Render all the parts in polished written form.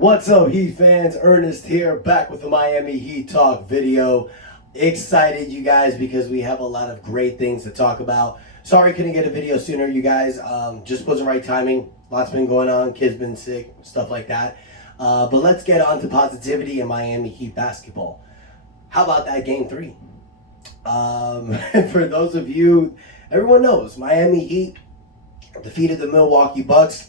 What's up, Heat fans? Ernest here, back with the Miami Heat Talk video. Excited, you guys, because we have a lot of great things to talk about. Sorry couldn't get a video sooner, you guys. Just wasn't right timing. Lots been going on. Kids been sick, stuff like that. But let's get on to positivity in Miami Heat basketball. How about that Game 3? For those of you, everyone knows, Miami Heat defeated the Milwaukee Bucks.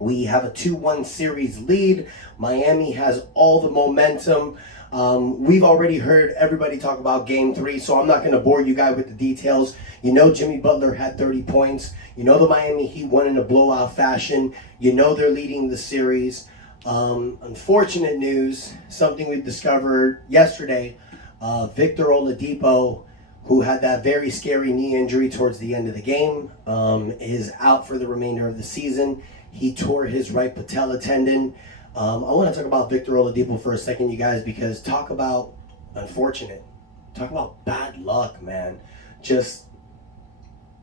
We have a 2-1 series lead. Miami has all the momentum. We've already heard everybody talk about Game 3, so I'm not going to bore you guys with the details. You know Jimmy Butler had 30 points. You know the Miami Heat won in a blowout fashion. You know they're leading the series. Unfortunate news, something we discovered yesterday. Victor Oladipo, who had that very scary knee injury towards the end of the game, is out for the remainder of the season. He tore his right patella tendon. I want to talk about Victor Oladipo for a second, you guys, because talk about unfortunate. Talk about bad luck, man. Just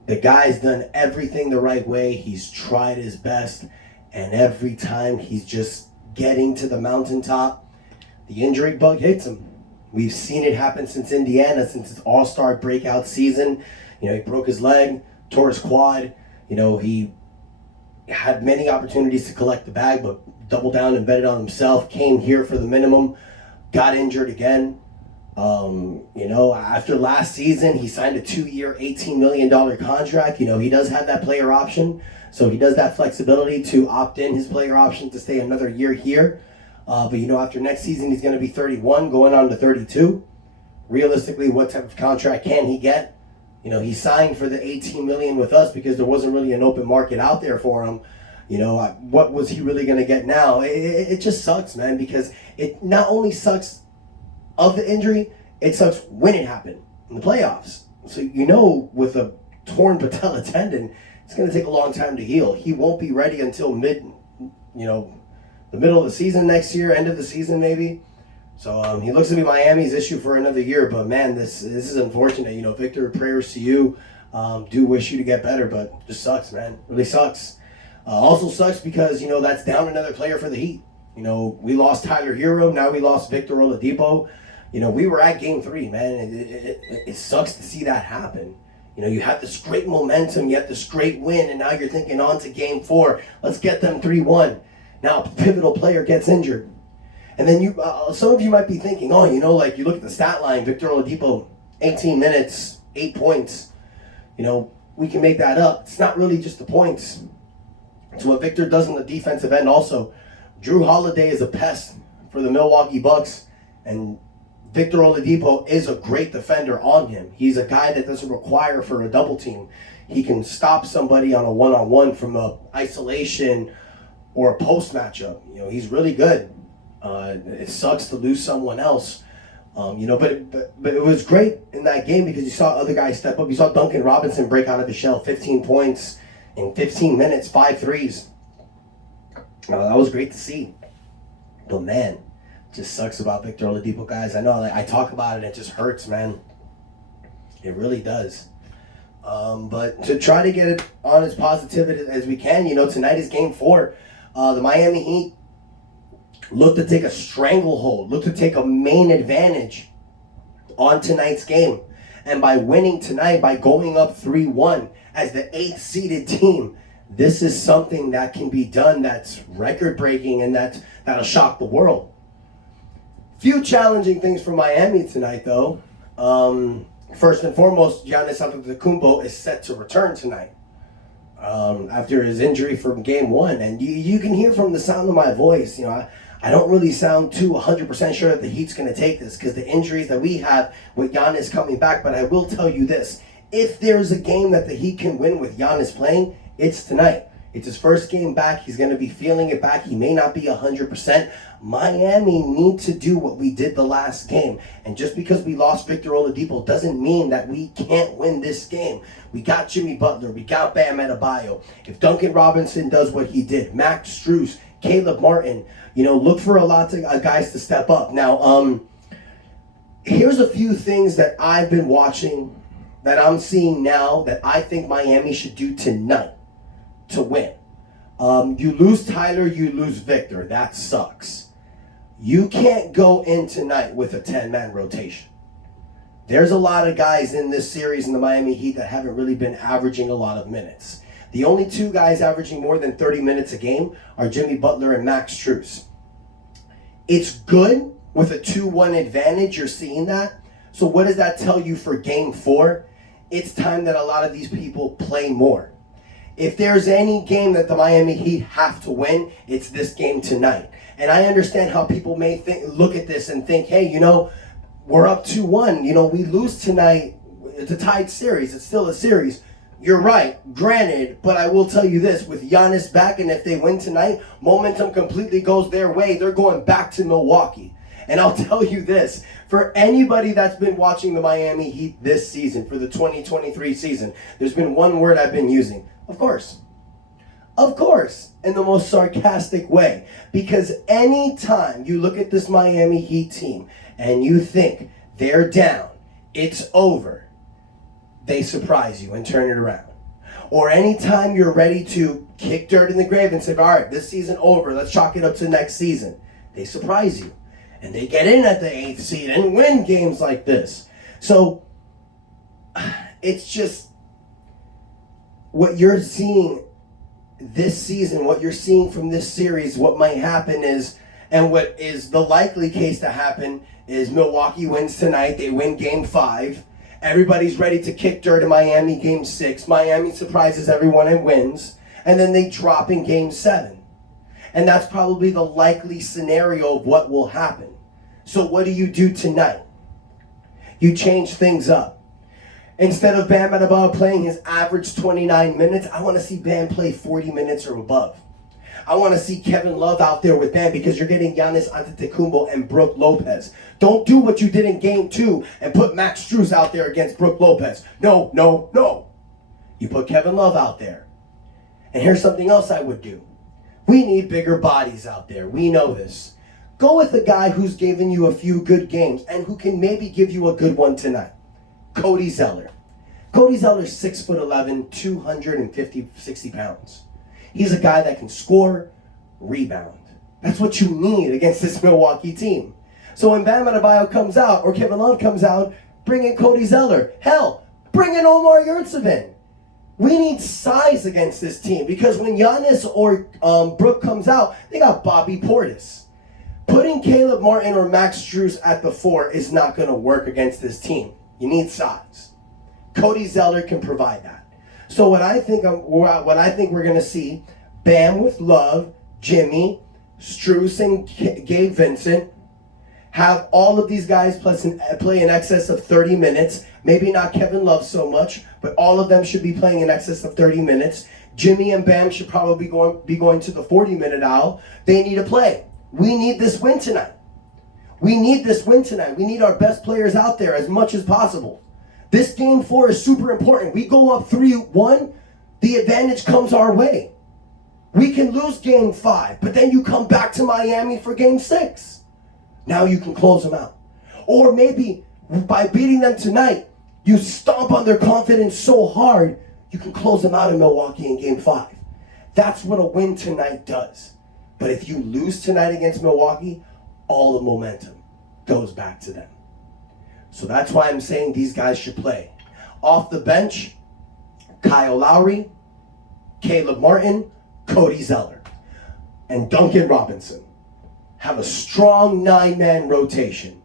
the guy's done everything the right way. He's tried his best, and every time he's just getting to the mountaintop, the injury bug hits him. We've seen it happen since Indiana, since his all-star breakout season. You know, he broke his leg, tore his quad. You know, he had many opportunities to collect the bag, but doubled down and betted on himself, came here for the minimum, got injured again. You know, after last season, he signed a 2-year, $18 million contract. You know, he does have that player option, so he does that flexibility to opt in his player option to stay another year here. But, you know, after next season, he's going to be 31, going on to 32. Realistically, what type of contract can he get? You know, he signed for the $18 million with us because there wasn't really an open market out there for him. You know, what was he really going to get now? It just sucks, man, because it not only sucks of the injury, it sucks when it happened in the playoffs. So, you know, with a torn patella tendon, it's going to take a long time to heal. He won't be ready until the middle of the season next year, end of the season maybe. So he looks to be Miami's issue for another year, but man, this is unfortunate. You know, Victor, prayers to you. Do wish you to get better, but just sucks, man. Really sucks. Also sucks because, you know, that's down another player for the Heat. You know, we lost Tyler Hero, now we lost Victor Oladipo. You know, we were at Game 3, man. It sucks to see that happen. You know, you had this great momentum, you had this great win, and now you're thinking on to Game 4. Let's get them 3-1. Now a pivotal player gets injured. And then some of you might be thinking, oh, you know, like you look at the stat line, Victor Oladipo, 18 minutes, 8 points. You know, we can make that up. It's not really just the points. It's what Victor does on the defensive end also. Drew Holiday is a pest for the Milwaukee Bucks, and Victor Oladipo is a great defender on him. He's a guy that doesn't require for a double team. He can stop somebody on a one-on-one from a isolation or a post matchup. You know, he's really good. It sucks to lose someone else, you know, but it was great in that game because you saw other guys step up. You saw Duncan Robinson break out of the shell, 15 points in 15 minutes, 5 threes. That was great to see. But man, it just sucks about Victor Oladipo, guys. I know, like, I talk about it, it just hurts, man. It really does. But to try to get it on as positive as we can, you know, tonight is Game 4. The Miami Heat look to take a stranglehold, look to take a main advantage on tonight's game. And by winning tonight, by going up 3-1 as the 8th seeded team, this is something that can be done that's record-breaking and that'll shock the world. Few challenging things for Miami tonight, though. First and foremost, Giannis Antetokounmpo is set to return tonight after his injury from Game 1. And you can hear from the sound of my voice, you know, I don't really sound too 100% sure that the Heat's going to take this because the injuries that we have with Giannis coming back. But I will tell you this. If there's a game that the Heat can win with Giannis playing, it's tonight. It's his first game back. He's going to be feeling it back. He may not be 100%. Miami need to do what we did the last game. And just because we lost Victor Oladipo doesn't mean that we can't win this game. We got Jimmy Butler. We got Bam Adebayo. If Duncan Robinson does what he did, Max Strus, Caleb Martin, you know, look for a lot of guys to step up. Now, here's a few things that I've been watching that I'm seeing now that I think Miami should do tonight to win. You lose Tyler, you lose Victor. That sucks. You can't go in tonight with a 10-man rotation. There's a lot of guys in this series in the Miami Heat that haven't really been averaging a lot of minutes. The only two guys averaging more than 30 minutes a game are Jimmy Butler and Max Strus. It's good with a 2-1 advantage. You're seeing that. So what does that tell you for game 4? It's time that a lot of these people play more. If there's any game that the Miami Heat have to win, it's this game tonight. And I understand how people may look at this and think, hey, we're up 2-1. We lose tonight. It's a tied series. It's still a series. You're right, granted, but I will tell you this. With Giannis back, and if they win tonight, momentum completely goes their way. They're going back to Milwaukee. And I'll tell you this. For anybody that's been watching the Miami Heat this season, for the 2023 season, there's been one word I've been using. Of course. Of course, in the most sarcastic way. Because anytime you look at this Miami Heat team and you think they're down, it's over, they surprise you and turn it around. Or anytime you're ready to kick dirt in the grave and say, all right, this season over, let's chalk it up to next season, they surprise you. And they get in at the 8th seed and win games like this. So, it's just what you're seeing this season, what you're seeing from this series, what might happen is, and what is the likely case to happen is Milwaukee wins tonight. They win game 5. Everybody's ready to kick dirt in Miami game 6. Miami surprises everyone and wins. And then they drop in game 7. And that's probably the likely scenario of what will happen. So what do you do tonight? You change things up. Instead of Bam Adebayo playing his average 29 minutes, I want to see Bam play 40 minutes or above. I want to see Kevin Love out there with Bam because you're getting Giannis Antetokounmpo and Brook Lopez. Don't do what you did in game 2 and put Max Strus out there against Brook Lopez. No, no, no. You put Kevin Love out there. And here's something else I would do. We need bigger bodies out there. We know this. Go with a guy who's given you a few good games and who can maybe give you a good one tonight. Cody Zeller. Cody Zeller's 6'11", 250, 60 pounds. He's a guy that can score, rebound. That's what you need against this Milwaukee team. So when Bam Adebayo comes out or Kevin Love comes out, bring in Cody Zeller. Hell, bring in Omar Yurtseven. We need size against this team because when Giannis or Brook comes out, they got Bobby Portis. Putting Caleb Martin or Max Strus at the 4 is not going to work against this team. You need size. Cody Zeller can provide that. So what I think we're going to see, Bam with Love, Jimmy, Strus, and Gabe Vincent, have all of these guys play in excess of 30 minutes. Maybe not Kevin Love so much, but all of them should be playing in excess of 30 minutes. Jimmy and Bam should probably be going to the 40-minute hour. They need to play. We need this win tonight. We need this win tonight. We need our best players out there as much as possible. This game 4 is super important. We go up 3-1, the advantage comes our way. We can lose game 5, but then you come back to Miami for game 6. Now you can close them out. Or maybe by beating them tonight, you stomp on their confidence so hard, you can close them out in Milwaukee in game 5. That's what a win tonight does. But if you lose tonight against Milwaukee, all the momentum goes back to them. So that's why I'm saying these guys should play. Off the bench, Kyle Lowry, Caleb Martin, Cody Zeller, and Duncan Robinson. Have a strong 9-man rotation.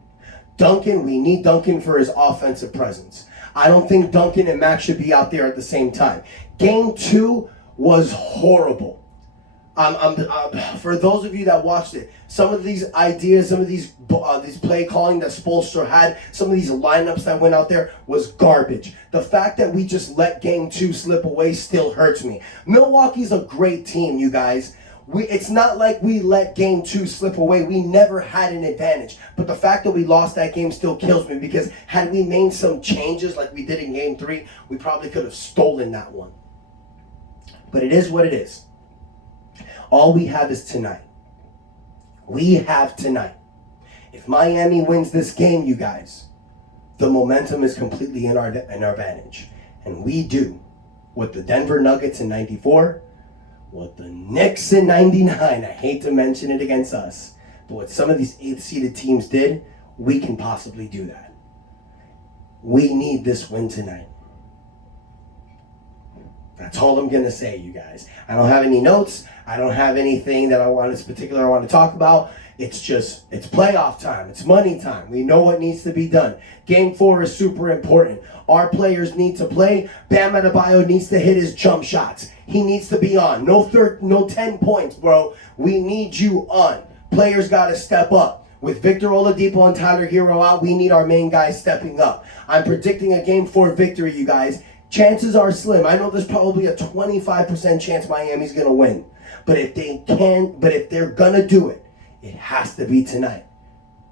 Duncan, we need Duncan for his offensive presence. I don't think Duncan and Max should be out there at the same time. Game 2 was horrible. For those of you that watched it, some of these ideas, some of these play calling that Spoelstra had, some of these lineups that went out there was garbage. The fact that we just let game 2 slip away still hurts me. Milwaukee's a great team, you guys. It's not like we let game 2 slip away. We never had an advantage. But the fact that we lost that game still kills me because had we made some changes like we did in game 3, we probably could have stolen that one. But it is what it is. All we have is tonight. We have tonight. If Miami wins this game, you guys, the momentum is completely in our advantage. And we do what the Denver Nuggets in 94, what the Knicks in 99, I hate to mention it against us, but what some of these 8th seeded teams did, we can possibly do that. We need this win tonight. That's all I'm going to say, you guys. I don't have any notes. I don't have anything that I want to talk about. It's playoff time. It's money time. We know what needs to be done. Game 4 is super important. Our players need to play. Bam Adebayo needs to hit his jump shots. He needs to be on. No 10 points, bro. We need you on. Players got to step up. With Victor Oladipo and Tyler Hero out, we need our main guys stepping up. I'm predicting a Game 4 victory, you guys. Chances are slim. I know there's probably a 25% chance Miami's going to win. But if they're going to do it, it has to be tonight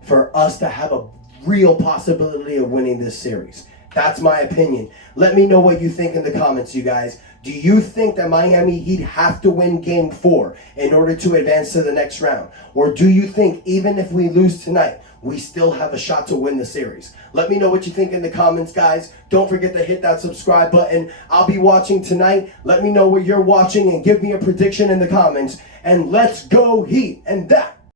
for us to have a real possibility of winning this series. That's my opinion. Let me know what you think in the comments, you guys. Do you think that Miami Heat have to win Game 4 in order to advance to the next round? Or do you think even if we lose tonight, we still have a shot to win the series? Let me know what you think in the comments, guys. Don't forget to hit that subscribe button. I'll be watching tonight. Let me know where you're watching and give me a prediction in the comments. And let's go Heat. And that